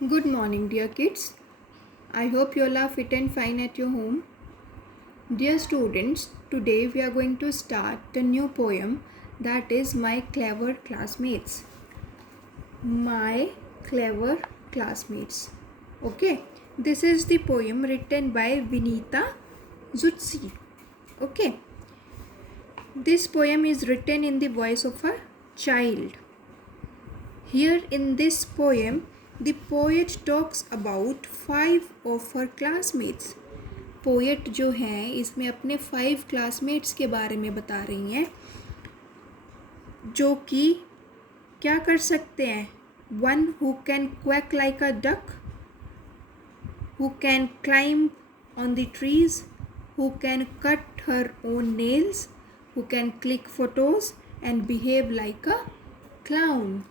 Good morning, dear kids. I hope you all are fit and fine at your home. Dear students, today we are going to start a new poem that is My Clever Classmates. My Clever Classmates. Okay, this is the poem written by Vinita Zutsi. Okay, this poem is written in the voice of a child. Here in this poem, the poet talks about 5 of her classmates. Poet जो हैं इसमें अपने 5 क्लासमेट्स के बारे में बता रही हैं जो कि क्या कर सकते हैं. One who can quack like a duck, who can climb on the trees, who can cut her own nails, who can click photos and behave like a clown.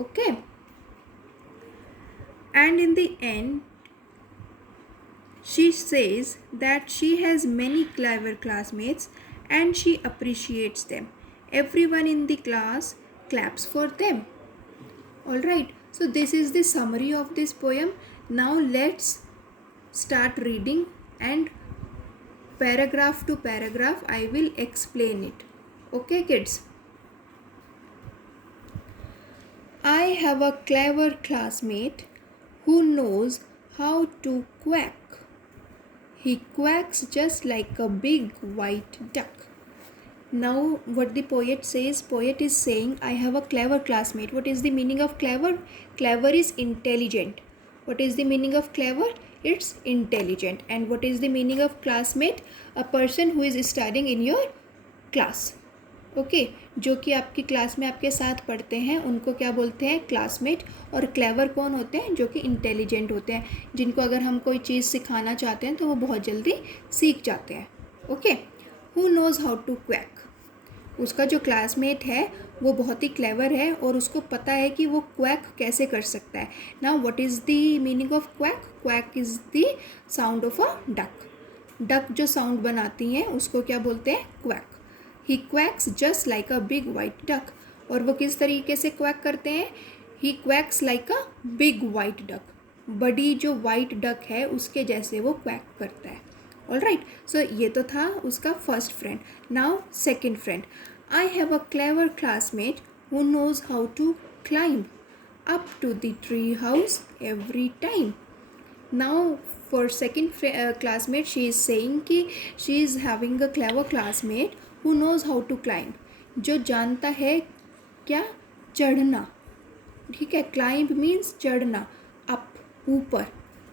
Okay, and in the end she says that she has many clever classmates and she appreciates them. Everyone in the class claps for them. All right, so this is the summary of this poem. Now let's start reading, and paragraph to paragraph I will explain it. Okay kids, I have a clever classmate who knows how to quack. He quacks just like a big white duck. Now what the poet says, poet is saying I have a clever classmate. What is the meaning of clever? Clever is intelligent. What is the meaning of clever? It's intelligent. And what is the meaning of classmate? A person who is studying in your class. Okay, जो कि आपकी क्लास में आपके साथ पढ़ते हैं उनको क्या बोलते हैं? क्लासमेट. और क्लेवर कौन होते हैं? जो कि इंटेलिजेंट होते हैं, जिनको अगर हम कोई चीज़ सिखाना चाहते हैं तो वो बहुत जल्दी सीख जाते हैं. Okay, who knows how to quack. उसका जो क्लासमेट है वो बहुत ही क्लेवर है और उसको पता है कि वो क्वैक कैसे कर सकता है. Now what is the meaning of quack? Quack is the sound of a duck. Duck जो साउंड बनाती हैं उसको क्या बोलते हैं? Quack. He quacks just like a big white duck. और वो किस तरीके से क्वैक करते हैं? He quacks like a big white duck. बड़ी जो वाइट डक है उसके जैसे वो क्वैक करता है. ऑल राइट, सो ये तो था उसका first friend. Now second friend. I have a clever classmate who knows how to climb up to the tree house every time. Now for second classmate, she is saying कि she is having a clever classmate who knows how to climb. जो जानता है क्या? चढ़ना. ठीक है, climb means चढ़ना, up, ऊपर.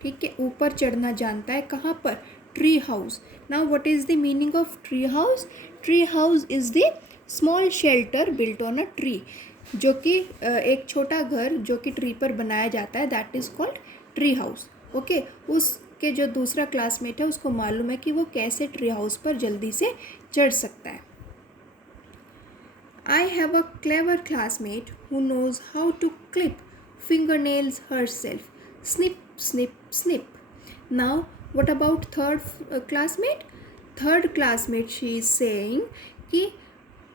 ठीक है, ऊपर चढ़ना जानता है. कहाँ पर? Tree house. Now what is the meaning of tree house? Tree house is the small shelter built on a tree. जो कि एक छोटा घर जो कि ट्री पर बनाया जाता है, that is called tree house. Okay, उसके जो दूसरा क्लासमेट है उसको मालूम है कि वो कैसे ट्री हाउस पर जल्दी से चढ़ सकता है. I have a clever classmate who knows how to clip finger nails herself. Snip snip snip. Now what about third classmate? Third classmate she is saying कि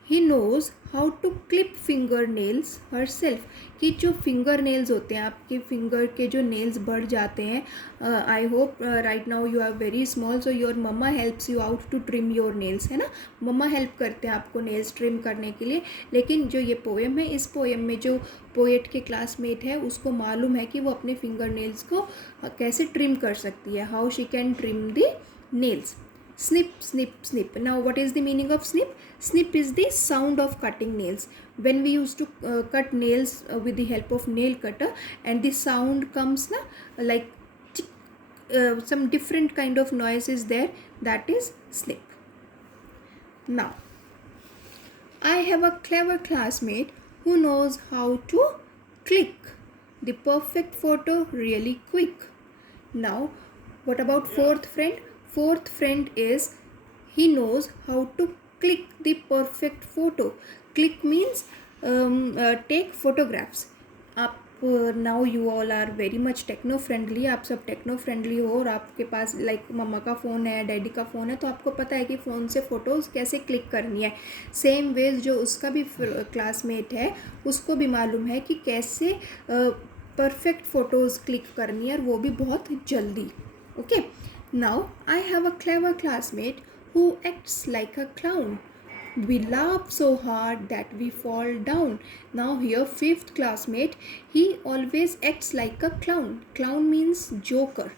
he knows how to clip finger nails herself. कि जो finger nails होते हैं, आपके फिंगर के जो नेल्स बढ़ जाते हैं. I hope right now you are very small, so your mamma helps you out to trim your nails, है ना. मम्मा हेल्प करते हैं आपको नेल्स ट्रिम करने के लिए. लेकिन जो ये पोएम है, इस पोएम में जो पोएट के क्लासमेट है उसको मालूम है कि वो अपने फिंगर नेल्स को कैसे ट्रिम कर सकती है. How she can trim the nails. Snip, snip, snip. Now what is the meaning of snip? Snip is the sound of cutting nails. When we used to cut nails with the help of nail cutter, and the sound comes na, like some different kind of noise is there, that is snip. Now I have a clever classmate who knows how to click the perfect photo really quick. Now what about fourth friend? Fourth friend is he knows how to click the perfect photo. Click means take photographs. आप now you all are very much techno friendly. आप सब techno friendly हो और आपके पास लाइक मम्मा का फ़ोन है, डैडी का फ़ोन है, तो आपको पता है कि फ़ोन से फ़ोटोज़ कैसे क्लिक करनी है. सेम वेज जो उसका भी क्लासमेट है उसको भी मालूम है कि कैसे परफेक्ट फ़ोटोज़ क्लिक करनी है और वो भी बहुत जल्दी. Okay. Now I have a clever classmate who acts like a clown. We laugh so hard that we fall down. Now here fifth classmate, he always acts like a clown. Clown means joker.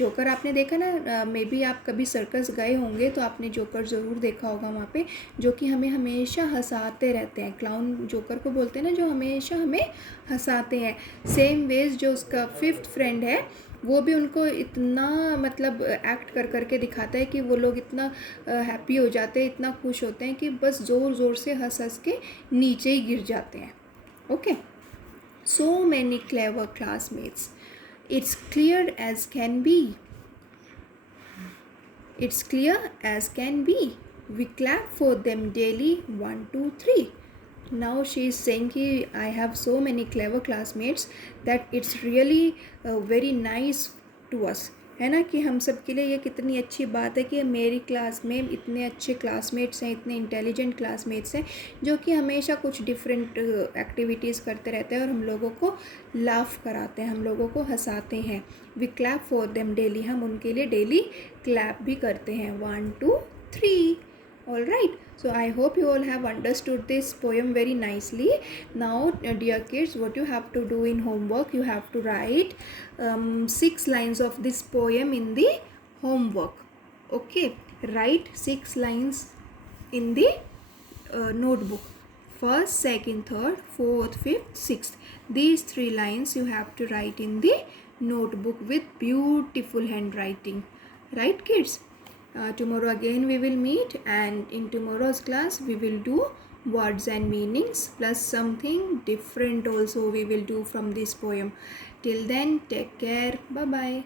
Joker आपने देखा ना, may be आप कभी सर्कस गए होंगे तो आपने जोकर ज़रूर देखा होगा वहाँ पे, जो कि हमें हमेशा हंसाते रहते हैं. क्लाउन जोकर को बोलते हैं ना, जो हमेशा हमें हंसाते हैं. सेम वेज जो उसका फिफ्थ फ्रेंड है वो भी उनको इतना मतलब एक्ट कर करके दिखाता है कि वो लोग इतना हैप्पी हो जाते हैं, इतना खुश होते हैं कि बस ज़ोर ज़ोर से हंस हंस के नीचे ही गिर जाते हैं. Okay. So many clever classmates. It's clear as can be. It's clear as can be. We clap for them daily. 1, 2, 3. Now she is saying कि I have so many clever classmates that it's really very nice to us. है ना, कि हम सब के लिए ये कितनी अच्छी बात है कि मेरी क्लास में इतने अच्छे क्लासमेट्स हैं, इतने इंटेलिजेंट क्लासमेट्स हैं जो कि हमेशा कुछ डिफरेंट एक्टिविटीज़ करते रहते हैं और हम लोगों को लाफ कराते हैं, हम लोगों को हंसाते हैं. We clap for them daily. हम उनके लिए डेली क्लैप भी करते हैं. 1, 2, 3. All right. So I hope you all have understood this poem very nicely. Now dear kids, what you have to do in homework, you have to write 6 lines of this poem in the homework. Okay, write 6 lines in the notebook. First, second, third, fourth, fifth, sixth. These 3 lines you have to write in the notebook with beautiful handwriting. Right kids? Tomorrow again we will meet, and in tomorrow's class we will do words and meanings plus something different also we will do from this poem. Till then, take care. Bye bye.